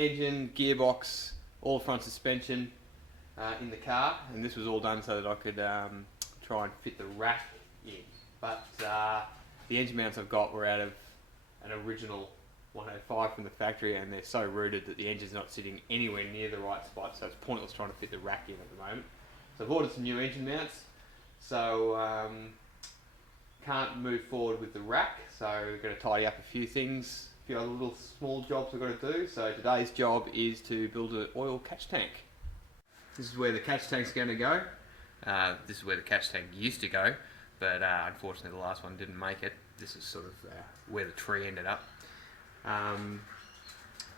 engine, gearbox, all front suspension in the car, and this was all done so that I could try and fit the rack in. But the engine mounts I've got were out of an original 105 from the factory, and they're so rooted that the engine's not sitting anywhere near the right spot, so it's pointless trying to fit the rack in at the moment. So I've ordered some new engine mounts, so can't move forward with the rack, so we've got to tidy up a few things, a few other little small jobs we've got to do. So today's job is to build an oil catch tank. This is where the catch tank's going to go. This is where the catch tank used to go, but unfortunately the last one didn't make it. This is sort of where the tree ended up.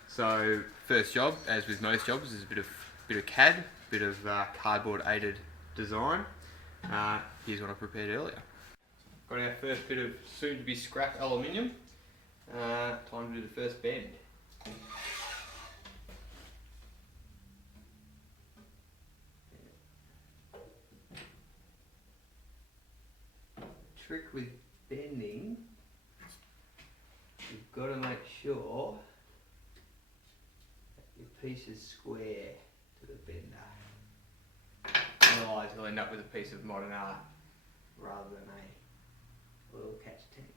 So first job, as with most jobs, is a bit of CAD, bit of cardboard aided design. Here's what I prepared earlier. Got our first bit of soon to be scrap aluminium. Time to do the first bend. Trick with bending, you've got to make sure that your piece is square to the bender. Otherwise you'll end up with a piece of modern art rather than a little catch tank.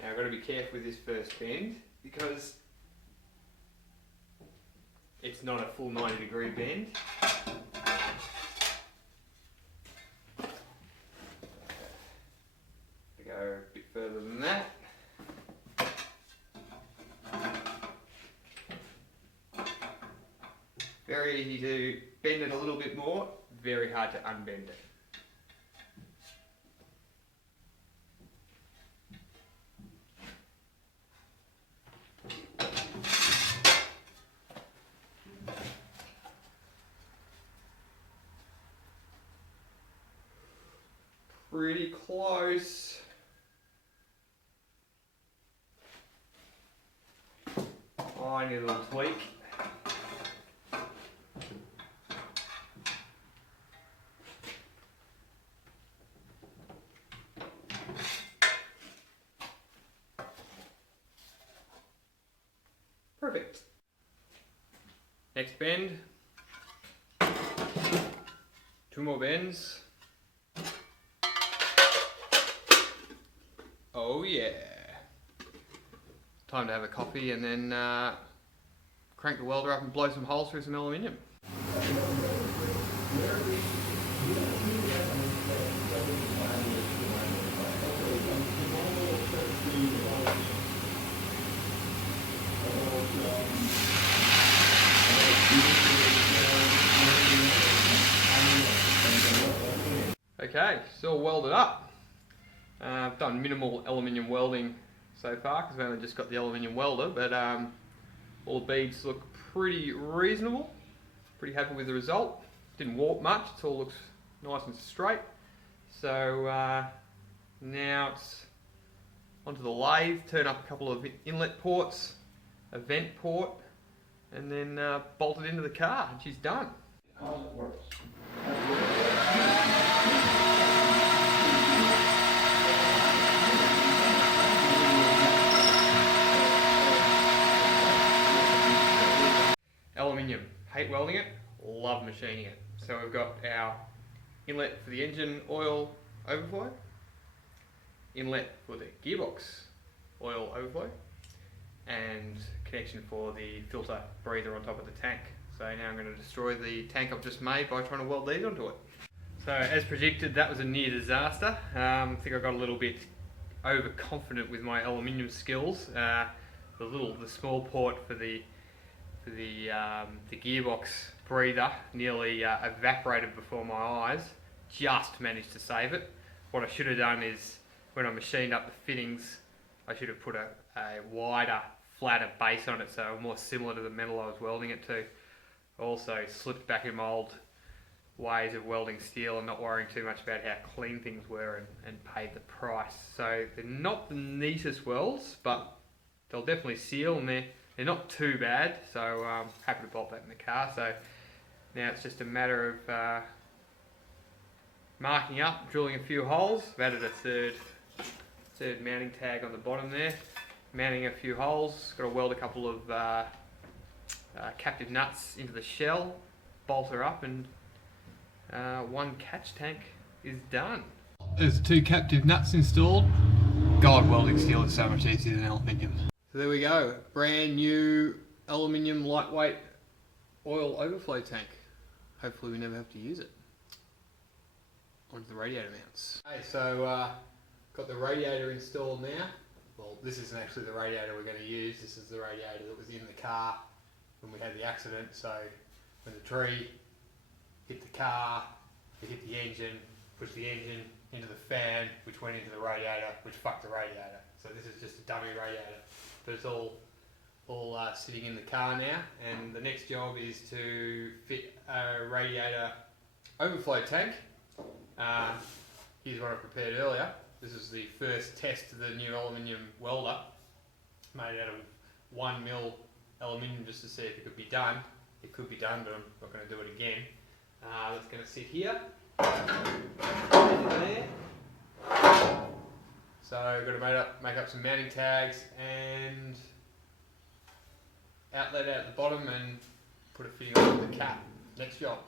Now I've got to be careful with this first bend because it's not a full 90-degree bend. Go a bit further than that. Very easy to bend it a little bit more, very hard to unbend it. Pretty close. Tiny little tweak. Perfect. Next bend. 2 more bends. Oh yeah. Time to have a coffee and then crank the welder up and blow some holes through some aluminium. Okay, it's all welded up. I've done minimal aluminium welding so far because I've only just got the aluminium welder, but all the beads look pretty reasonable. Pretty happy with the result. Didn't warp much, it all looks nice and straight. So now it's onto the lathe, turn up a couple of inlet ports, a vent port, and then bolt it into the car, and she's done. How it works. Aluminium, hate welding it, love machining it. So we've got our inlet for the engine oil overflow, inlet for the gearbox oil overflow, and connection for the filter breather on top of the tank. So now I'm going to destroy the tank I've just made by trying to weld these onto it. So as predicted, that was a near disaster. I think I got a little bit overconfident with my aluminium skills. The small port for the gearbox breather nearly evaporated before my eyes. Just managed to save it. What I should have done is, when I machined up the fittings, I should have put a wider, flatter base on it so more similar to the metal I was welding it to. Also slipped back in my old ways of welding steel and not worrying too much about how clean things were and paid the price. So they're not the neatest welds, but they'll definitely seal, and they're not too bad, so I'm happy to bolt that in the car. So now it's just a matter of marking up, drilling a few holes. I've added a third mounting tag on the bottom there. Mounting a few holes. Got to weld a couple of captive nuts into the shell, bolt her up, and one catch tank is done. There's 2 captive nuts installed. God, welding steel is so much easier than aluminium. So there we go, brand new aluminium lightweight oil overflow tank. Hopefully we never have to use it. Onto the radiator mounts. Okay, so got the radiator installed now. Well, this isn't actually the radiator we're going to use. This is the radiator that was in the car when we had the accident. So when the tree hit the car, it hit the engine, pushed the engine into the fan, which went into the radiator, which fucked the radiator. So this is just a dummy radiator, but it's all sitting in the car now. And the next job is to fit a radiator overflow tank. Here's what I prepared earlier. This is the first test of the new aluminium welder, made out of 1mm aluminium, just to see if it could be done. It could be done, but I'm not going to do it again. That's going to sit here. There. So I've got to make up some mounting tags and outlet out the bottom and put a fitting on the cap. Next job.